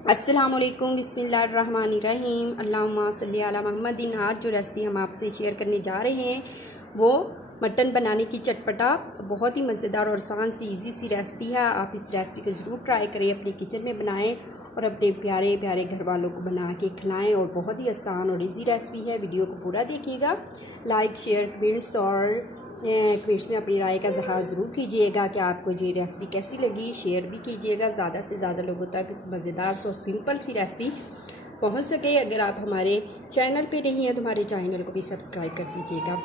अस्सलामुअलैकुम बिस्मिल्लाहिर्रहमानिर्रहीम अल्लाहुम्मा सल्ली अला मुहम्मदिन। आज जो रेसिपी हम आपसे शेयर करने जा रहे हैं वो मटन बनाने की चटपटा बहुत ही मज़ेदार और आसान सी इजी सी रेसिपी है। आप इस रेसिपी को ज़रूर ट्राई करें, अपने किचन में बनाएं और अपने प्यारे प्यारे घर वालों को बना के खिलाएं। और बहुत ही आसान और इजी रेसिपी है। वीडियो को पूरा देखिएगा, लाइक शेयर कमेंट्स और कमेंट्स में अपनी राय का इज़हार ज़रूर कीजिएगा कि आपको ये रेसिपी कैसी लगी। शेयर भी कीजिएगा ज़्यादा से ज़्यादा लोगों तक इस मज़ेदार और सिंपल सी रेसिपी पहुंच सके। अगर आप हमारे चैनल पे नहीं हैं तो हमारे चैनल को भी सब्सक्राइब कर दीजिएगा।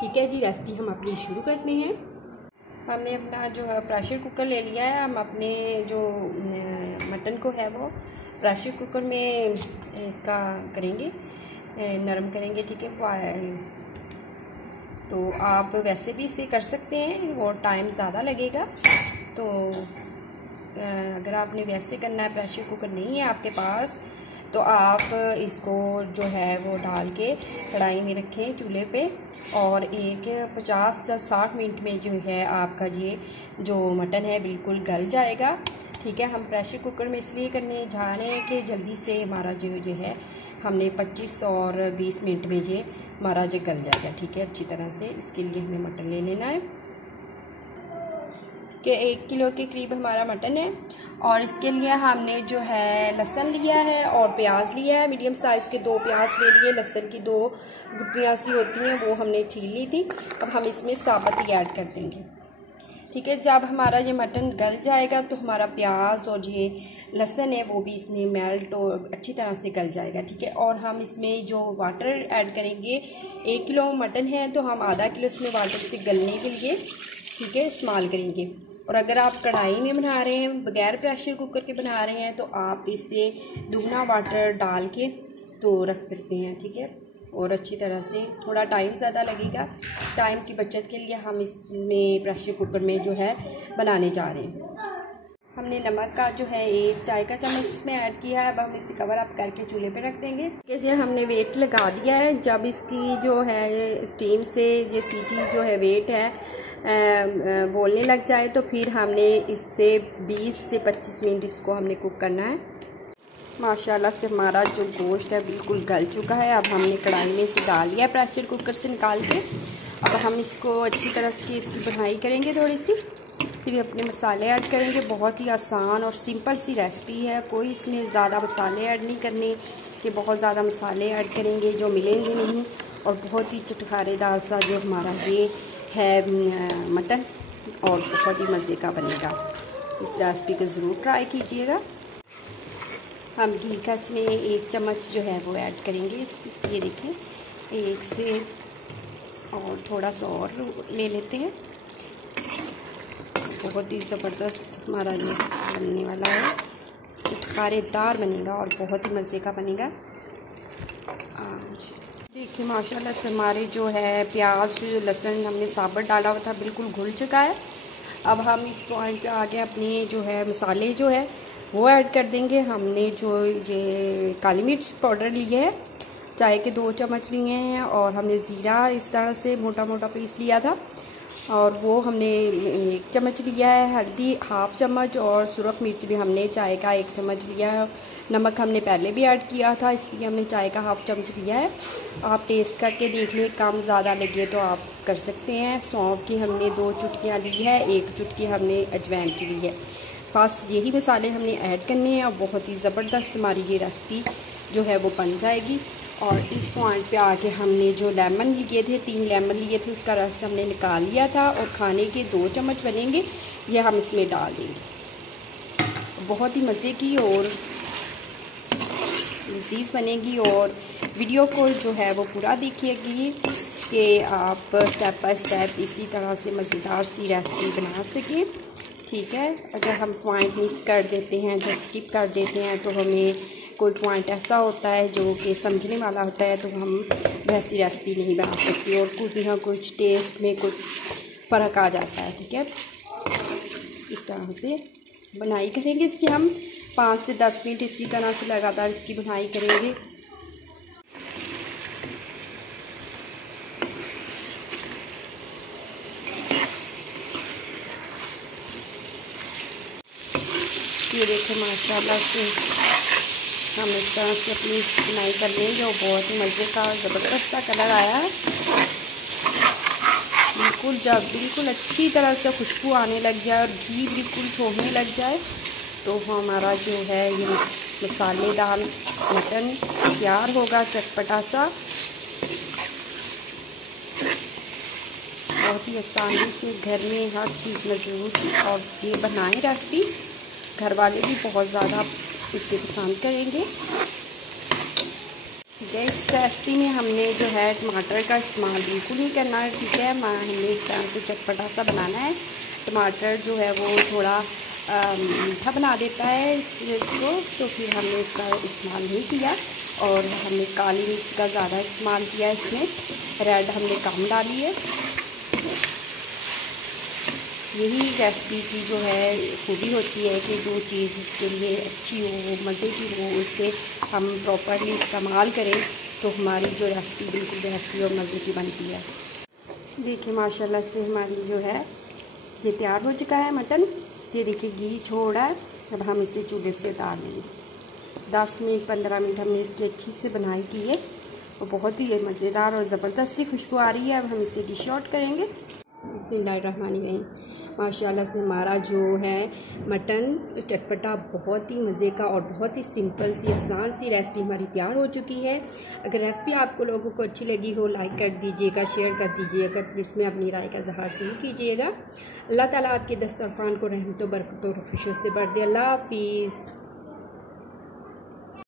ठीक है जी, रेसिपी हम अपनी शुरू करते हैं। हमने अपना जो है प्रेशर कुकर ले लिया है। हम अपने जो मटन को है वो प्रेशर कुकर में इसका करेंगे, नरम करेंगे। ठीक है, तो आप वैसे भी इसे कर सकते हैं और टाइम ज़्यादा लगेगा। तो अगर आपने वैसे करना है, प्रेशर कुकर नहीं है आपके पास, तो आप इसको जो है वो डाल के कढ़ाई में रखें चूल्हे पे और एक 50 से 60 मिनट में जो है आपका ये जो मटन है बिल्कुल गल जाएगा। ठीक है, हम प्रेशर कुकर में इसलिए करने जा रहे हैं कि जल्दी से हमारा जो है हमने 25 और 20 मिनट में ये हमारा जो गल जाएगा। ठीक है, अच्छी तरह से। इसके लिए हमें मटन ले लेना है कि 1 किलो के करीब हमारा मटन है। और इसके लिए हमने जो है लहसुन लिया है और प्याज लिया है। मीडियम साइज़ के 2 प्याज ले लिए। लहसुन की 2 गुठलियाँ सी होती हैं वो हमने छील ली थी। अब हम इसमें साबुत ही ऐड कर देंगे। ठीक है, जब हमारा ये मटन गल जाएगा तो हमारा प्याज और ये लहसुन है वो भी इसमें मेल्ट और अच्छी तरह से गल जाएगा। ठीक है, और हम इसमें जो वाटर ऐड करेंगे, 1 किलो मटन है तो हम आधा किलो इसमें वाटर से गलने के लिए ठीक है इस्तेमाल करेंगे। और अगर आप कढ़ाई में बना रहे हैं, बगैर प्रेशर कुकर के बना रहे हैं, तो आप इससे दुगना वाटर डाल के तो रख सकते हैं। ठीक है, और अच्छी तरह से, थोड़ा टाइम ज़्यादा लगेगा। टाइम की बचत के लिए हम इसमें प्रेशर कुकर में जो है बनाने जा रहे हैं। हमने नमक का जो है 1 चाय का चम्मच इसमें ऐड किया है। अब हम इसे कवर अप करके चूल्हे पे रख देंगे। ठीक है जी, हमने वेट लगा दिया है। जब इसकी जो है स्टीम से ये सीटी जो है वेट है बोलने लग जाए तो फिर हमने इससे 20 से 25 मिनट इसको हमने कुक करना है। माशाल्लाह से हमारा जो गोश्त है बिल्कुल गल चुका है। अब हमने कढ़ाई में इसे डाल दिया प्रेशर कुकर से निकाल के। अब हम इसको अच्छी तरह से इसकी बुनाई करेंगे थोड़ी सी, फिर अपने मसाले ऐड करेंगे। बहुत ही आसान और सिंपल सी रेसिपी है। कोई इसमें ज़्यादा मसाले ऐड नहीं करने कि बहुत ज़्यादा मसाले ऐड करेंगे जो मिलेंगे नहीं। और बहुत ही चटखारेदार सा जो हमारा ये है मटन और बहुत ही मज़े का बनेगा। इस रेसिपी को ज़रूर ट्राई कीजिएगा। हम घी का इसमें 1 चम्मच जो है वो ऐड करेंगे। ये देखें, 1 से और थोड़ा सा और ले लेते हैं। बहुत ही ज़बरदस्त हमारा ये बनने वाला है, चटखारेदार बनेगा और बहुत ही मज़े का बनेगा। देखिए माशाल्लाह से हमारे जो है प्याज लहसुन हमने साबुत डाला हुआ था बिल्कुल घुल चुका है। अब हम इस पॉइंट पे आगे अपने जो है मसाले जो है वो ऐड कर देंगे। हमने जो ये काली मिर्च पाउडर लिए है, चाय के 2 चम्मच लिए हैं। और हमने ज़ीरा इस तरह से मोटा मोटा पीस लिया था और वो हमने 1 चम्मच लिया है। हल्दी 1/2 चम्मच और सुरख मिर्च भी हमने चाय का 1 चम्मच लिया है। नमक हमने पहले भी ऐड किया था, इसलिए हमने चाय का 1/2 चम्मच लिया है। आप टेस्ट करके देख लें, कम ज़्यादा लगे तो आप कर सकते हैं। सौंफ की हमने 2 चुटकियाँ ली है, 1 चुटकी हमने अजवाइन की ली है। बस यही मसाले हमने ऐड करने हैं और बहुत ही ज़बरदस्त हमारी ये रेसिपी जो है वो बन जाएगी। और इस पॉइंट पे आके हमने जो लेमन लिए थे, 3 लेमन लिए थे, उसका रस हमने निकाल लिया था और खाने के 2 चम्मच बनेंगे, ये हम इसमें डाल देंगे। बहुत ही मज़े की और लज़ीज़ बनेगी। और वीडियो को जो है वो पूरा देखिएगी कि आप स्टेप बाय स्टेप इसी तरह से मज़ेदार सी रेसिपी बना सकें। ठीक है, अगर हम पॉइंट मिस कर देते हैं या स्किप कर देते हैं तो हमें कोई पॉइंट ऐसा होता है जो कि समझने वाला होता है तो हम वैसी रेसिपी नहीं बना सकती और कुछ ना कुछ टेस्ट में कुछ फ़र्क आ जाता है। ठीक है, इस तरह से बुनाई करेंगे इसकी। हम 5 से 10 मिनट इसी तरह से लगातार इसकी बुनाई करेंगे। ये देखो माशाल्लाह से हम इस तरह से अपनी बुनाई कर लेंगे और बहुत ही मज़े का और ज़बरदस्त सा कलर आया है। बिल्कुल जब बिल्कुल अच्छी तरह से खुशबू आने लग जाए और घी बिल्कुल छोड़ने लग जाए तो हमारा जो है ये मसालेदार मटन तैयार होगा, चटपटा सा। बहुत ही आसानी से घर में हर चीज़ मौजूद और ये बनाएं रेसिपी, घर वाले भी बहुत ज़्यादा इसे पसंद करेंगे। ठीक है, इस रेसिपी में हमने जो है टमाटर का इस्तेमाल बिल्कुल नहीं करना है। ठीक है, हमने इस तरह से चटपटा सा बनाना है। टमाटर जो है वो थोड़ा मीठा बना देता है इसको, तो फिर हमने इसका इस्तेमाल नहीं किया और हमने काली मिर्च का ज़्यादा इस्तेमाल किया इसमें, रेड हमने कम डाली है। यही रेसिपी की जो है खूबी होती है कि जो चीज़ इसके लिए अच्छी हो, मज़े की हो, उससे हम प्रॉपरली इस्तेमाल करें तो हमारी जो रेसिपी बिल्कुल वैसी और मज़े की बनती है। देखिए माशाल्लाह से हमारी जो है ये तैयार हो चुका है मटन। ये देखिए घी छोड़ा है। अब हम इसे चूल्हे से उतार लेंगे। 10 मिनट 15 मिनट हमने इसकी अच्छी से बनाई की है और बहुत ही मज़ेदार और ज़बरदस्त सी खुशबू आ रही है। अब हम इसे डिश आउट करेंगे। बिस्मिल्लाहिर्रहमानिर्रहीम। माशाल्लाह से हमारा जो है मटन चटपटा बहुत ही मज़े का और बहुत ही सिंपल सी आसान सी रेसिपी हमारी तैयार हो चुकी है। अगर रेसिपी आपको लोगों को अच्छी लगी हो लाइक कर दीजिएगा, शेयर कर दीजिएगा, फिर इसमें अपनी राय का इज़हार ज़रूर कीजिएगा। अल्लाह ताला आपके दस्तरखान को रहमतों बरकतों और खुशियों से भर दे। अल्लाह हाफिज़।